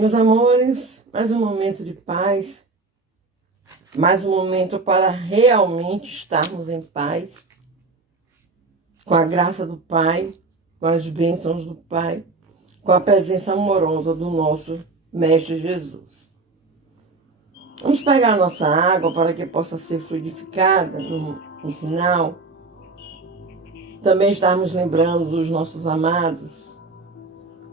Meus amores, mais um momento de paz, mais um momento para realmente estarmos em paz, com a graça do Pai, com as bênçãos do Pai, com a presença amorosa do nosso Mestre Jesus. Vamos pegar a nossa água para que possa ser fluidificada no final. Também estarmos lembrando dos nossos amados.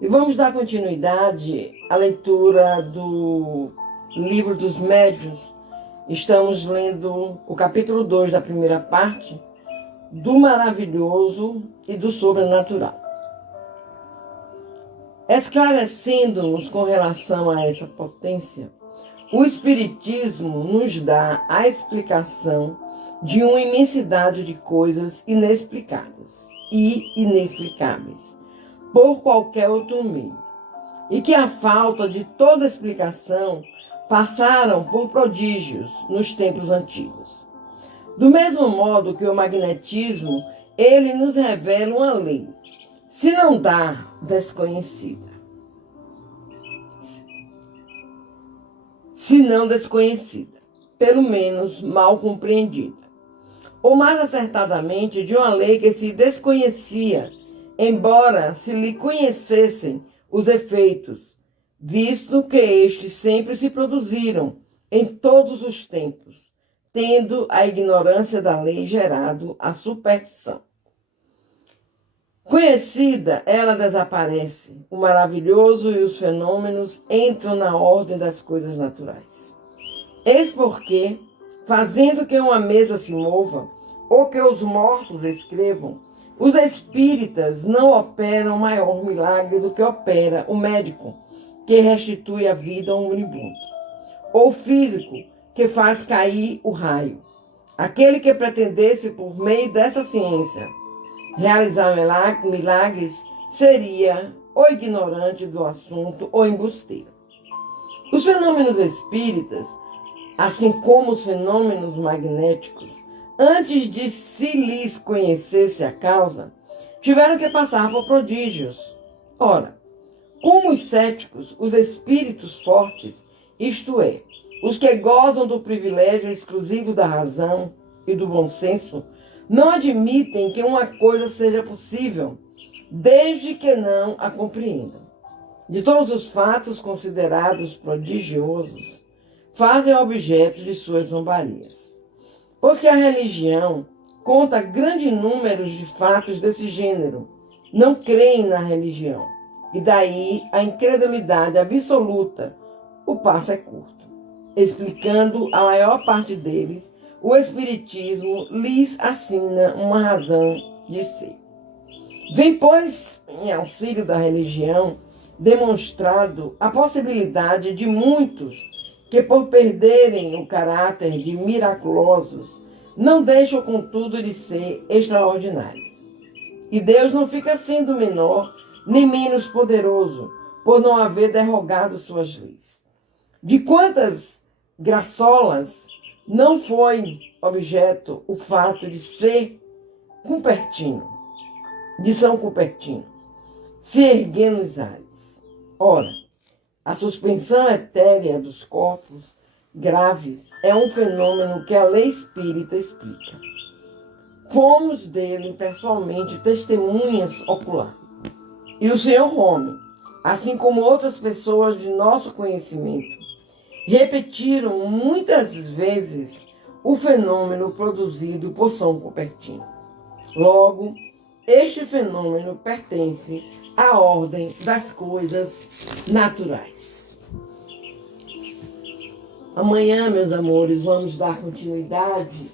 E vamos dar continuidade à leitura do Livro dos Médiuns. Estamos lendo o capítulo 2 da primeira parte, do maravilhoso e do sobrenatural. Esclarecendo-nos com relação a essa potência, o Espiritismo nos dá a explicação de uma imensidade de coisas inexplicadas e inexplicáveis por qualquer outro meio, e que a falta de toda explicação passaram por prodígios nos tempos antigos. Do mesmo modo que o magnetismo, ele nos revela uma lei, se não dá desconhecida, se não desconhecida, pelo menos mal compreendida, ou mais acertadamente de uma lei que se desconhecia, embora se lhe conhecessem os efeitos, visto que estes sempre se produziram em todos os tempos, tendo a ignorância da lei gerado a superstição. Conhecida, ela desaparece, o maravilhoso e os fenômenos entram na ordem das coisas naturais. Eis porque, fazendo que uma mesa se mova, ou que os mortos escrevam, os espíritas não operam maior milagre do que opera o médico, que restitui a vida ao moribundo, ou o físico, que faz cair o raio. Aquele que pretendesse, por meio dessa ciência, realizar milagres, seria ou ignorante do assunto ou embusteiro. Os fenômenos espíritas, assim como os fenômenos magnéticos, antes de se lhes conhecesse a causa, tiveram que passar por prodígios. Ora, como os céticos, os espíritos fortes, isto é, os que gozam do privilégio exclusivo da razão e do bom senso, não admitem que uma coisa seja possível, desde que não a compreendam. De todos os fatos considerados prodigiosos, fazem objeto de suas zombarias. Pois que a religião conta grande número de fatos desse gênero, não creem na religião, e daí a incredulidade absoluta, o passo é curto. Explicando a maior parte deles, o Espiritismo lhes assina uma razão de ser. Vem, pois, em auxílio da religião, demonstrado a possibilidade de muitos que, por perderem o caráter de miraculosos, não deixam, contudo, de ser extraordinários. E Deus não fica sendo menor nem menos poderoso, por não haver derrogado suas leis. De quantas graçolas não foi objeto o fato de ser Cupertino, de São Cupertino, se erguer nos ares. Ora, a suspensão etérea dos corpos graves é um fenômeno que a lei espírita explica. Fomos dele pessoalmente testemunhas oculares. E o Sr. Rome, assim como outras pessoas de nosso conhecimento, repetiram muitas vezes o fenômeno produzido por São Cupertino. Logo, este fenômeno pertence à ordem das coisas naturais. Amanhã, meus amores, vamos dar continuidade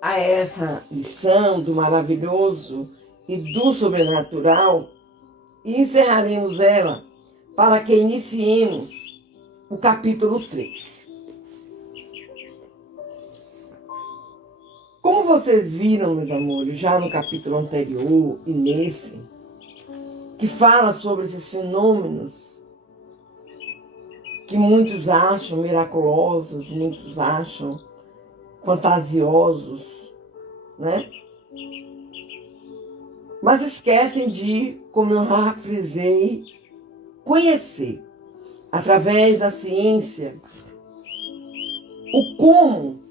a essa lição do maravilhoso e do sobrenatural e encerraremos ela para que iniciemos o capítulo 3. Como vocês viram, meus amores, já no capítulo anterior e nesse, que fala sobre esses fenômenos que muitos acham miraculosos, muitos acham fantasiosos, né? Mas esquecem de, como eu já frisei conhecer, através da ciência, o como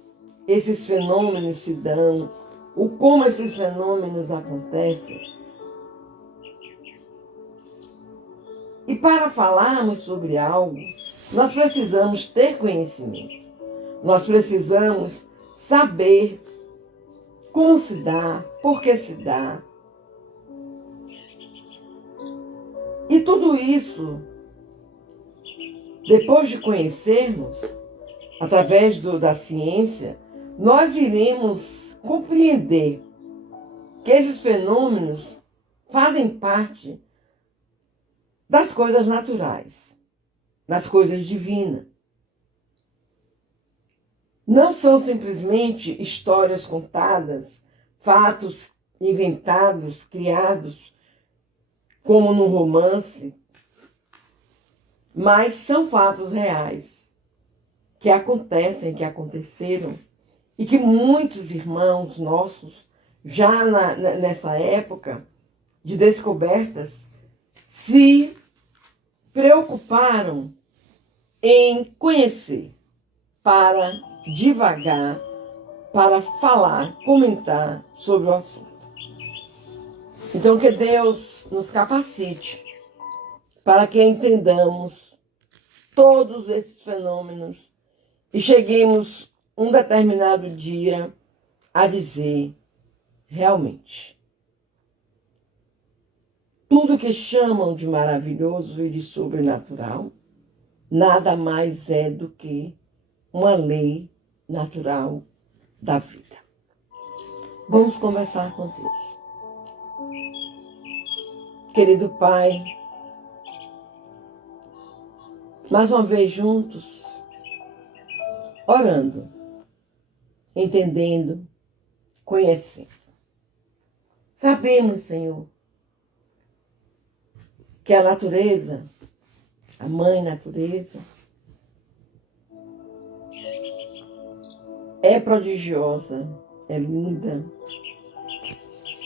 esses fenômenos se dão, o como esses fenômenos acontecem. E para falarmos sobre algo, nós precisamos ter conhecimento. Nós precisamos saber como se dá, por que se dá. E tudo isso, depois de conhecermos, através da ciência, nós iremos compreender que esses fenômenos fazem parte das coisas naturais, das coisas divinas. Não são simplesmente histórias contadas, fatos inventados, criados, como no romance, mas são fatos reais, que acontecem, que aconteceram, e que muitos irmãos nossos, já nessa época de descobertas, se preocuparam em conhecer, para divagar, para falar, comentar sobre o assunto. Então, que Deus nos capacite para que entendamos todos esses fenômenos e cheguemos um determinado dia a dizer, realmente, tudo que chamam de maravilhoso e de sobrenatural, nada mais é do que uma lei natural da vida. Vamos conversar com Deus. Querido Pai, mais uma vez juntos, orando, entendendo, conhecendo. Sabemos, Senhor, que a natureza, a mãe natureza, é prodigiosa, é linda,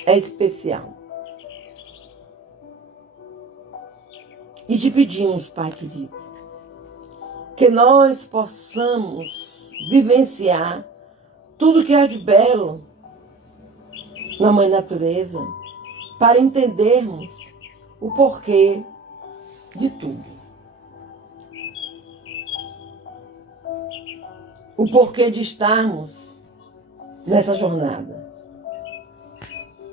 é especial. E te pedimos, Pai querido, que nós possamos vivenciar tudo que há de belo na mãe natureza, para entendermos o porquê de tudo. O porquê de estarmos nessa jornada.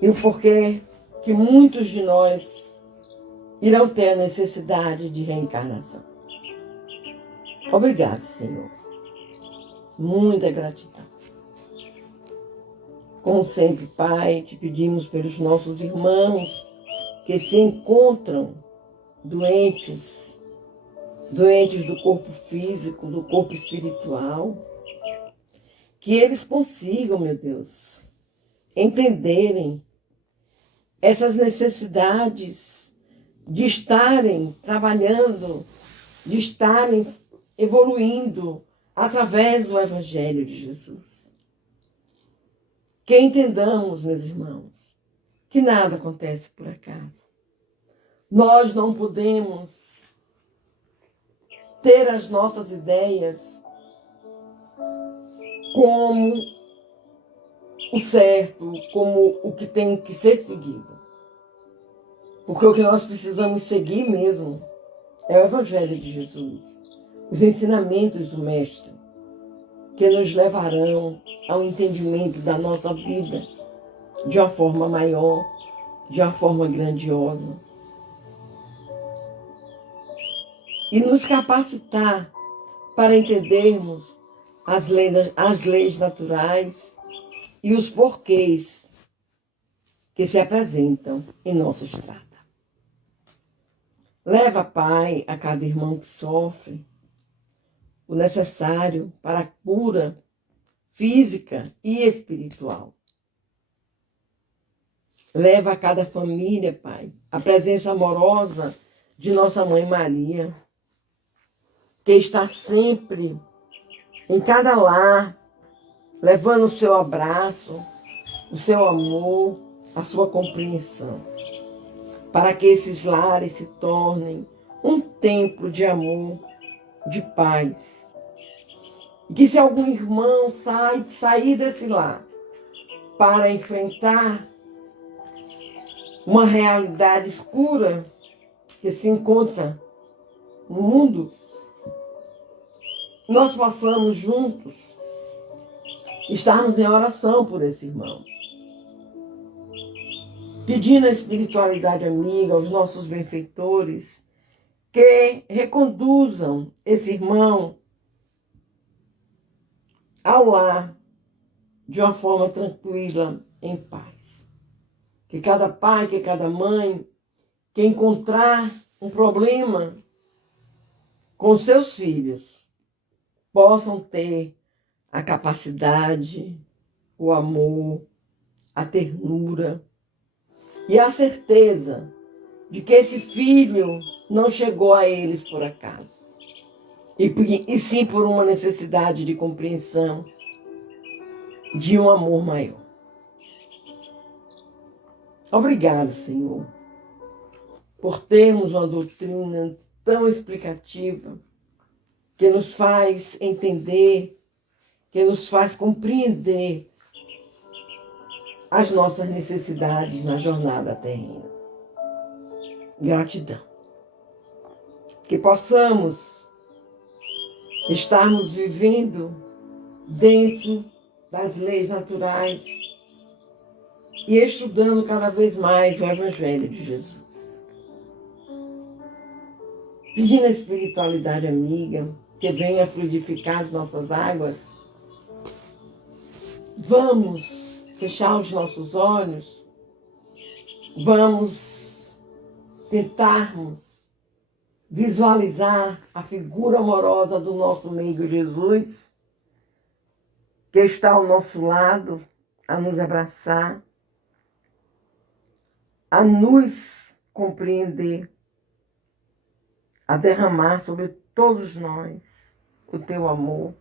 E o porquê que muitos de nós irão ter a necessidade de reencarnação. Obrigado, Senhor. Muita gratidão. Como sempre, Pai, te pedimos pelos nossos irmãos que se encontram doentes do corpo físico, do corpo espiritual, que eles consigam, meu Deus, entenderem essas necessidades de estarem trabalhando, de estarem evoluindo através do Evangelho de Jesus. Que entendamos, meus irmãos, que nada acontece por acaso. Nós não podemos ter as nossas ideias como o certo, como o que tem que ser seguido. Porque o que nós precisamos seguir mesmo é o Evangelho de Jesus, os ensinamentos do Mestre, que nos levarão ao entendimento da nossa vida de uma forma maior, de uma forma grandiosa. E nos capacitar para entendermos as leis naturais e os porquês que se apresentam em nossa estrada. Leva, Pai, a cada irmão que sofre o necessário para a cura física e espiritual. Leva a cada família, Pai, a presença amorosa de nossa Mãe Maria, que está sempre em cada lar, levando o seu abraço, o seu amor, a sua compreensão, para que esses lares se tornem um templo de amor, de paz. Que se algum irmão sair desse lar para enfrentar uma realidade escura que se encontra no mundo, nós possamos juntos estarmos em oração por esse irmão, pedindo a espiritualidade amiga, aos nossos benfeitores, que reconduzam esse irmão ao lar de uma forma tranquila, em paz. Que cada pai, que cada mãe, que encontrar um problema com seus filhos, possam ter a capacidade, o amor, a ternura e a certeza de que esse filho não chegou a eles por acaso, e sim por uma necessidade de compreensão, de um amor maior. Obrigado, Senhor, por termos uma doutrina tão explicativa, que nos faz entender, que nos faz compreender as nossas necessidades na jornada terrena. Gratidão. Que possamos estarmos vivendo dentro das leis naturais e estudando cada vez mais o Evangelho de Jesus. Pedindo a espiritualidade amiga que venha fluidificar as nossas águas, vamos fechar os nossos olhos, vamos tentarmos visualizar a figura amorosa do nosso amigo Jesus, que está ao nosso lado, a nos abraçar, a nos compreender, a derramar sobre todos nós o teu amor.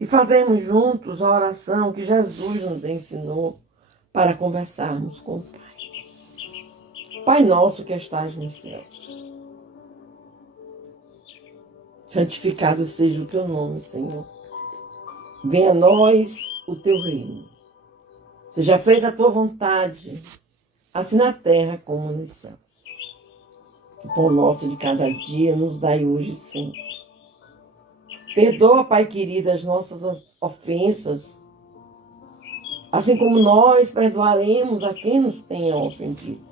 E fazemos juntos a oração que Jesus nos ensinou para conversarmos com o Pai. Pai nosso que estás nos céus, santificado seja o teu nome, Senhor. Venha a nós o teu reino. Seja feita a tua vontade, assim na terra como nos céus. O pão nosso de cada dia nos dai hoje, Senhor. Perdoa, Pai querido, as nossas ofensas, assim como nós perdoaremos a quem nos tenha ofendido.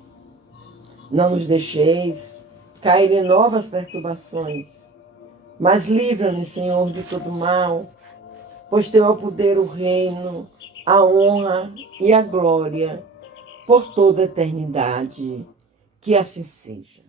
Não nos deixeis cair em novas perturbações, mas livra-nos, Senhor, de todo mal, pois teu é o poder, o reino, a honra e a glória por toda a eternidade. Que assim seja.